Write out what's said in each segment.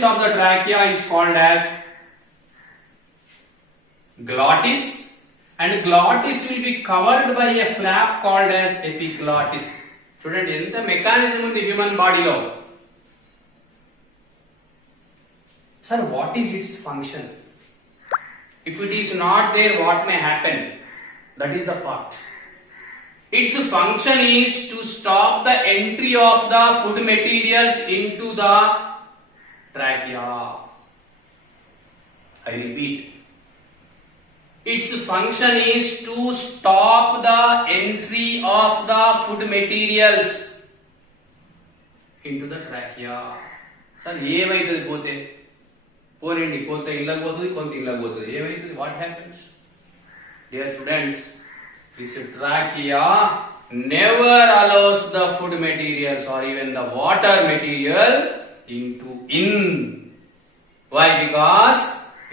portions of the trachea is called as glottis, and glottis will be covered by a flap called as epiglottis. Student, ఎంత mechanism ఉంది human body లో? Sir, what is its function? If it is not there, what may happen? That is the part. Its function is to stop the entry of the food materials into the trachea. I repeat. Its function is to stop the entry of the food materials into the trachea. Sir, ఏమైతుంది పోతే? పోనండి, కొంత ఇళ్ళకి పోతుంది, కొంత ఇళ్ళకి పోతుంది. ఏమైతుంది? What happens? Dear students, this trachea never allows the food materials or even the water material in. Why? Because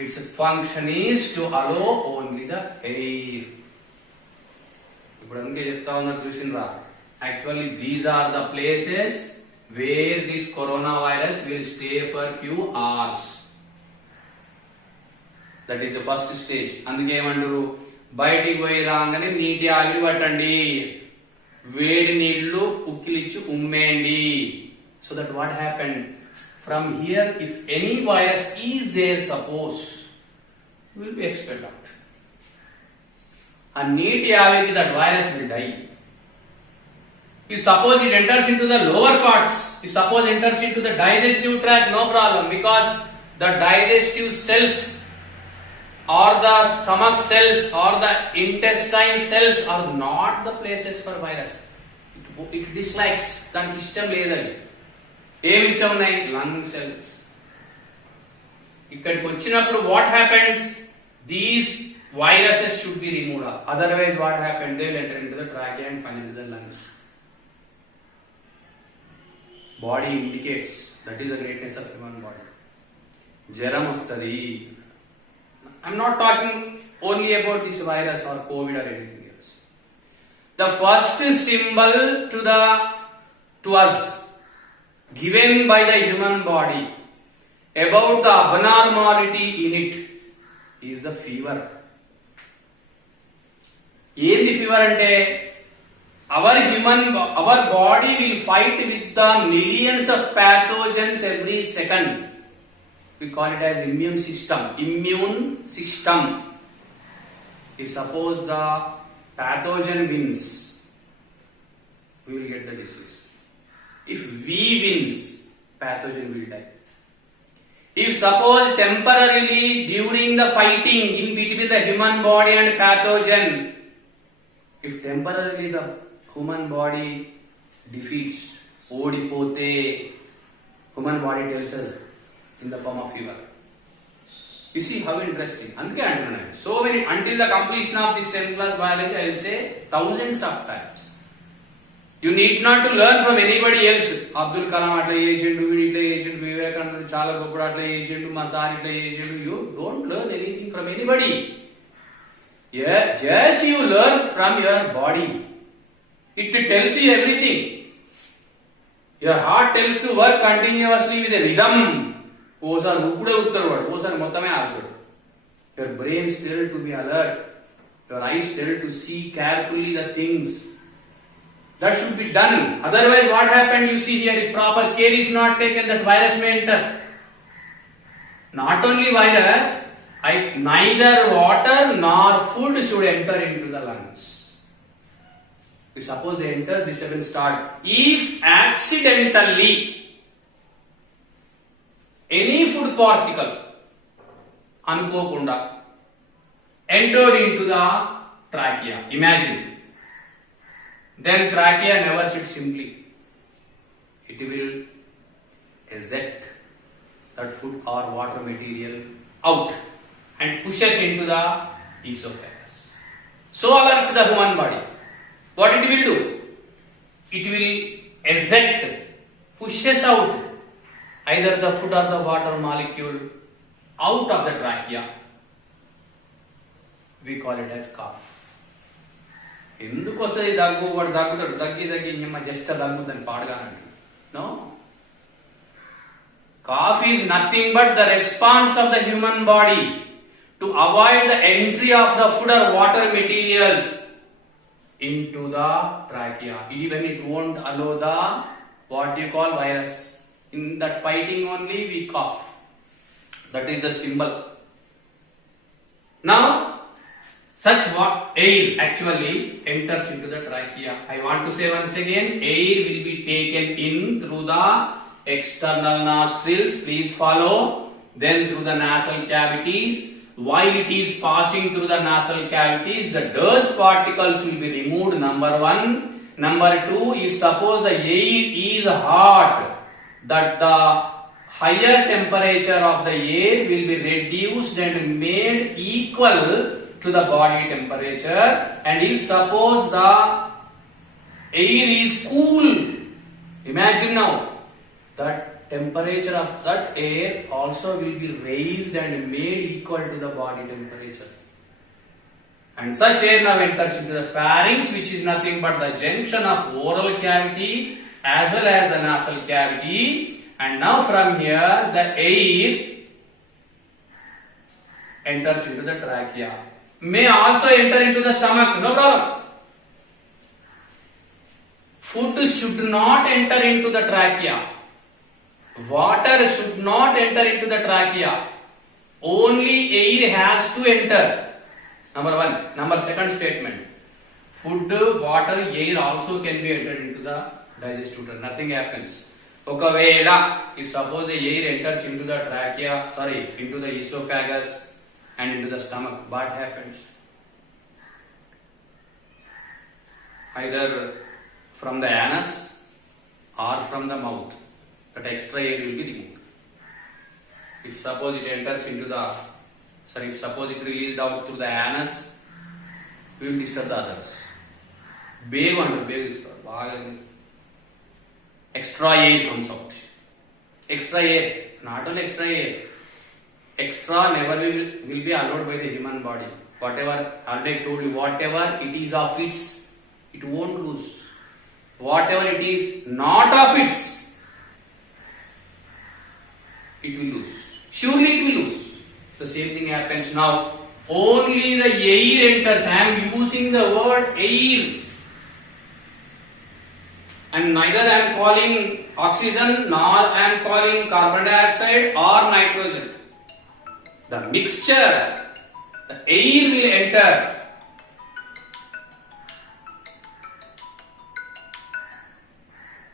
its function is to allow only the air. ఇప్పుడు అందుకే చెప్తా ఉన్నారు చూసినరా, actually these are the places where this coronavirus will stay for few hours. That is the first stage. అందుకే ఏమంటారు, బయటికి పోయి రాగానే నీటి ఆవిరి పట్టండి, వేడి నీళ్లు ఉక్కిలిచ్చి ఉమ్మేయండి. So that what happened? From here, if any virus is there, suppose, will be expelled out. And neeti aviki that virus will die. If suppose it enters into the lower parts, if suppose enters into the digestive tract, no problem, because the digestive cells or the stomach cells or the intestine cells are not the places for virus. It dislikes, దానికి ఇష్టం లేదని. ఏమి ఇష్టం ఉన్నాయి? Lung cells. ఇక్కడికి వచ్చినప్పుడు what happens? These viruses should be removed. Otherwise what happen? They will enter into the trachea and final into the lungs. Body indicates, that is the greatness of human body. జ్వరం వస్తుంది. I'm not talking only about this virus are Covid or anything else. The first symbol to us given by the human body about the abnormality in it is the fever. ఏంది fever అంటే, our body will fight with the millions of pathogens every second. We call it as immune system. If suppose the pathogen wins, we will get the disease. If we wins, pathogen will die. If suppose temporarily during the fighting in between the human body and pathogen, if temporarily the human body defeats, odipote, human body tells us in the form of fever. You see how interesting. Andike antunna. So many, until the completion of this 10th class biology, I will say thousands of times. You need not to learn from anybody else. Abdul Kalam atla chesindu, veedu itla chesindu, Vivekananda chaala goppudu atla chesindu, ma sir itla chesindu. You don't learn anything from anybody. Yeah, just you learn from your body. It tells you everything. Your heart tells to work continuously with a rhythm. ఓసారి ఉప్పుడే ఉత్తరు వాడు, ఓసారి మొత్తమే ఆగుతాడు. Your brains tell to be alert. Your eyes tell to see carefully the things. That should be done. Otherwise, what happened? You see here, if proper care is not taken, that virus may enter. Not only virus, neither water nor food should enter into the lungs. If suppose they enter, this will start. If accidentally any food particle అనుకోకుండా entered into the trachea, imagine. Then trachea never sits simply. It will eject that food or water material out and pushes into the esophagus. So alert the human body. What it will do? It will eject, pushes out either the food or the water molecule out of the trachea. We call it as cough. ఎందుకు వస్తుంది దగ్గు? వాడు దగ్గుతాడు, దగ్గి ఇంకమ్మ just దగ్గుదని పాడగానండి. No, Cough is nothing but the response of the human body to avoid the entry of the food or water materials into the trachea. Even it won't allow the what you call virus. In that fighting only we cough. That is the symbol. Now, such air actually enters into the trachea. I want to say once again, air will be taken in through the external nostrils. Please follow. Then through the nasal cavities. While it is passing through the nasal cavities, the dust particles will be removed, number one. Number two, if suppose the air is hot, that the higher temperature of the air will be reduced and made equal to the body temperature. And if suppose the air is cool, imagine now, that temperature of that air also will be raised and made equal to the body temperature. And such air now enters into the pharynx, which is nothing but the junction of oral cavity as well as the nasal cavity. And now from here the air enters into the trachea. May also enter into the stomach, no problem. Food should not enter into the trachea. Water should not enter into the trachea. Only air has to enter. Number one. Number second statement. Food, water, air also can be entered into the digestive tract. Nothing happens. Okavela, if suppose the air enters into the trachea, into the esophagus and into the stomach, what happens? Either from the anus or from the mouth, that extra air will be removed. If suppose it enters into the, if suppose it released out through the anus, we will disturb the others. Extra air comes out. Extra air, not only extra air. Extra never will be allowed by the human body. Whatever, already told you, whatever it is of its, it won't lose. Whatever it is not of its, it will lose. Surely it will lose. The same thing happens now. Only the air enters. I am using the word air. And neither I am calling oxygen nor I am calling carbon dioxide or nitrogen. The mixture, the air will enter.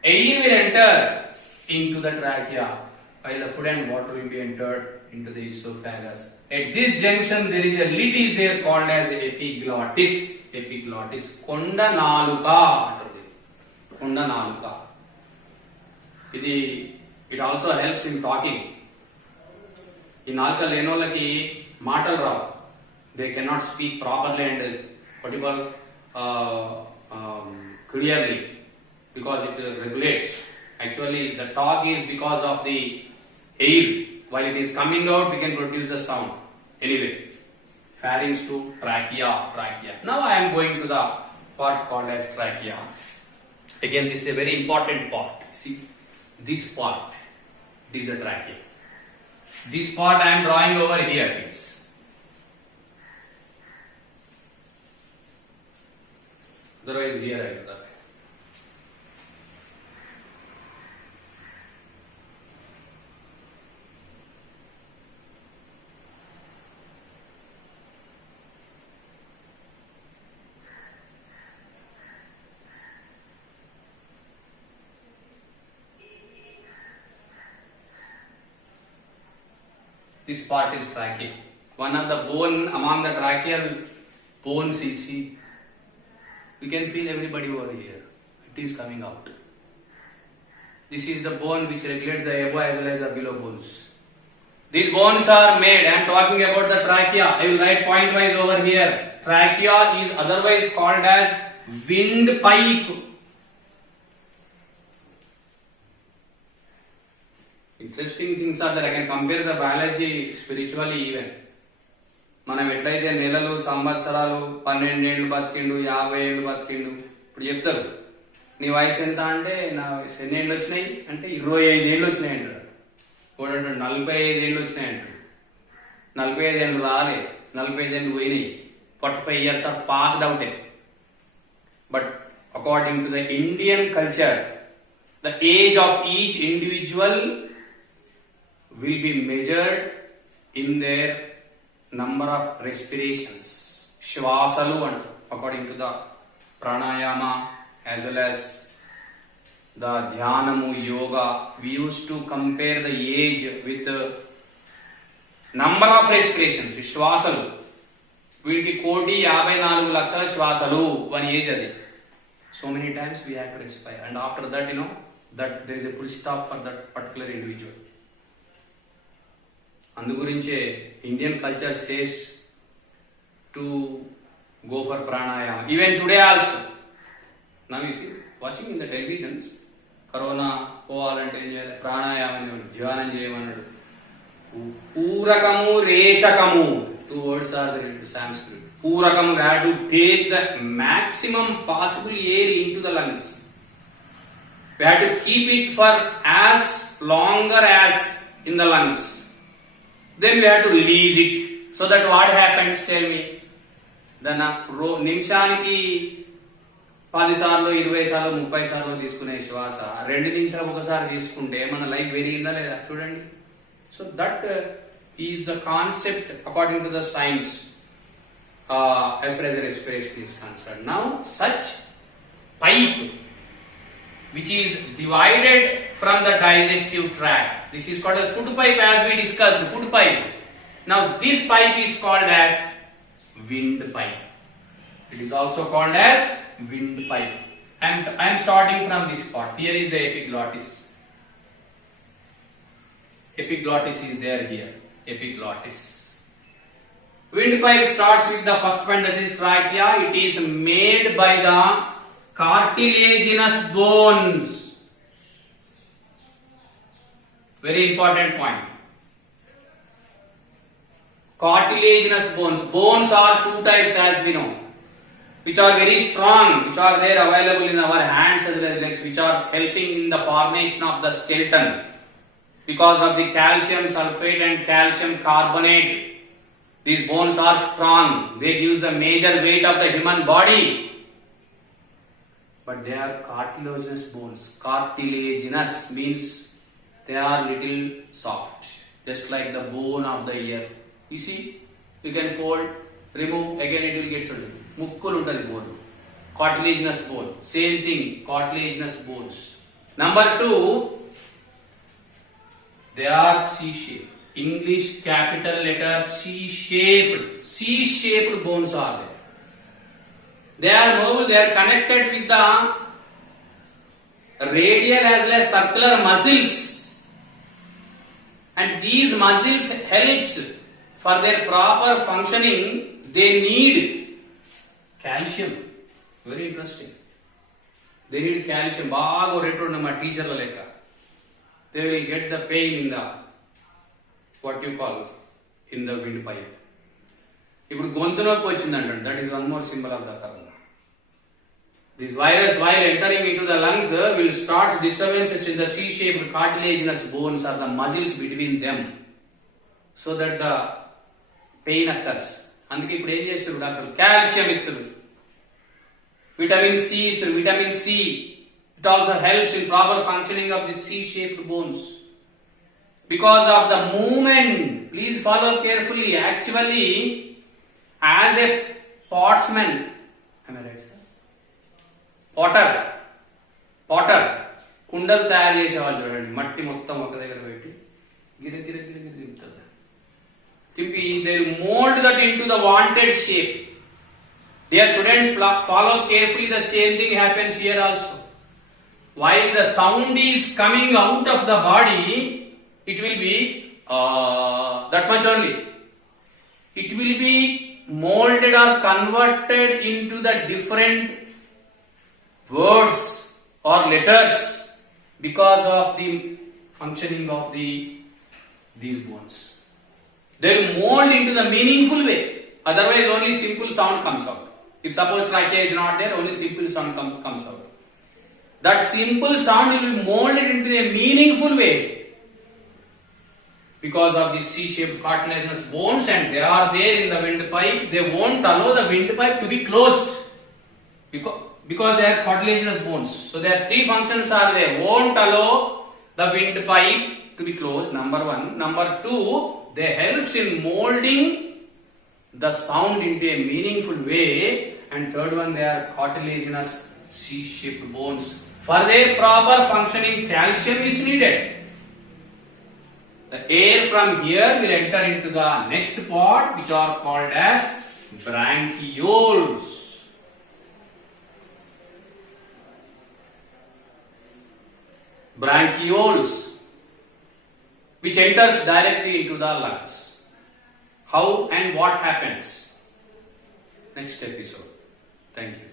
Air will enter into the trachea, while the food and water will be entered into the esophagus. At this junction, there is a lid is there called as epiglottis. Epiglottis. Konda naluka. Konda naluka. It also helps in talking. In నాలుక లేనోళ్ళకి మాటలు రావు. They cannot speak properly and what you call clearly, because it regulates. Actually, the talk is because of the air. While it is coming out, we can produce the sound. Anyway, pharynx to trachea. Now I am going to the part called as trachea. Again, this is a very important part. See, this part is the trachea. This part I am drawing over here, please. Otherwise, here I will. This part is trachea. One of the bone among the tracheal bones is, see, you can feel everybody over here. It is coming out. This is the bone which regulates the above as well as the below bones. These bones are made. I am talking about the trachea. I will write point wise over here. Trachea is otherwise called as windpipe. Interesting things are that I can compare the biology spiritually even. మనం ఎట్లయితే నెలలు సంవత్సరాలు 12 ఏళ్ళు బతికిండు 50 ఏళ్ళు బతికిండు ఇప్పుడు చెప్తారు నీ వయసు ఎంత అంటే నా వయసు ఎన్ని ఏళ్ళు వచ్చినాయి అంటే 25 ఏళ్ళు వచ్చినాయి అంటారు. చూడండి 45 ఏళ్ళు వచ్చినాయంట, 45 ఏళ్ళు రాలే, 45 ఏళ్ళు పోయినాయి, 45 years are passed out. But according to the Indian culture, the age of each individual will be measured in their number of respirations. Shvasalu, and according to the pranayama as well as the Dhyanamu yoga, we used to compare the age with number of respirations. Shvasalu. వీడికి 1,54,00,000 శ్వాసలు, 1 age అది. So many times we have to respire, and after that that there is a full stop for that particular individual. అందు గురించే Indian culture says to go for pranayama. Even today also, now you see watching in the televisions, corona పోవాలంటే ఏం చేయాలి, ప్రాణాయామం ధ్యానం చేయమన్నాడు. పూరకము రేచకము, 2 words are there into Sanskrit. Purakam, we have to take the maximum possible air into the lungs. We have to keep it for as longer as in the lungs. Then we have to release it. So that what happens, tell me? Then నిమిషానికి 10 సార్లు 20 సార్లు 30 సార్లు తీసుకునే శ్వాస 2 నిమిషాలు ఒకసారి తీసుకుంటే మన లైఫ్ పెరిగిందా లేదా చూడండి. So that is the concept according to the science as far as the respiration is concerned. Now such pipe which is divided from the digestive tract, this is called a food pipe, as we discussed, food pipe. Now this pipe is called as windpipe. It is also called as windpipe. I am starting from this part. Here is the epiglottis. Epiglottis is there here. Epiglottis. Windpipe starts with the first one, that is trachea. It is made by the cartilaginous bones. Very important point. Cartilaginous bones. Bones are 2 types, as we know, which are very strong, which are there available in our hands as well as legs, which are helping in the formation of the skeleton. Because of the calcium sulfate and calcium carbonate, these bones are strong. They give the major weight of the human body. But they are cartilaginous bones. Cartilaginous means they are little soft, just like the bone of the ear. You see, you can fold, remove, again it will get solid. Mukkul untadi bone. Cartilaginous bone. Same thing, cartilaginous bones. Number 2, they are C-shaped. English capital letter C-shaped. C-shaped bones are there. They are moved, they are connected with the radial as well as circular muscles. And these muscles helps for their proper functioning. They need calcium. Very interesting. They need calcium. బాగా రెట్టు మా టీచర్ల లెక్క. They will get the pain in the what you call in the windpipe. ఇప్పుడు గొంతు నొప్పి వచ్చిందంట, that is one more symbol of the corona. This virus, while entering into the lungs, will start disturbances in the C-shaped cartilaginous bones or the muscles between them, so that the pain occurs. అందుకే ఇప్పుడు ఏం చేస్తారు doctor, calcium ఇస్తారు, vitamin C ఇస్తారు. Vitamin C, it also helps in proper functioning of the C-shaped bones. Because of the movement, please follow carefully. Actually, as a potsman, am I right, sir? Potter, కుండలు తయారు చేసేవాళ్ళు చూడండి, మట్టి మొత్తం ఒక దగ్గర పెట్టి గిర గిర గిర గిర తిప్పుతారు. తిప్పి they mold that into the wanted shape. Dear students, follow carefully. The same thing happens here also. While the sound is coming out of the body, it will be that much only. It will be molded or converted into the different words or letters because of the functioning of these bones. They will mold into the meaningful way. Otherwise, only simple sound comes out. If suppose trachea is not there, only simple sound comes out. That simple sound will be molded into a meaningful way. because of the C-shaped cartilaginous bones, and they are there in the windpipe. They won't allow the windpipe to be closed because they are cartilaginous bones. So there are three functions are there. Won't allow the windpipe to be closed, number one. Number two, they helps in molding the sound into a meaningful way. And third one, they are cartilaginous C-shaped bones. For their proper functioning, calcium is needed. The air from here will enter into the next part, which are called as bronchioles. Bronchioles, which enters directly into the lungs. How and what happens? Next episode. Thank you.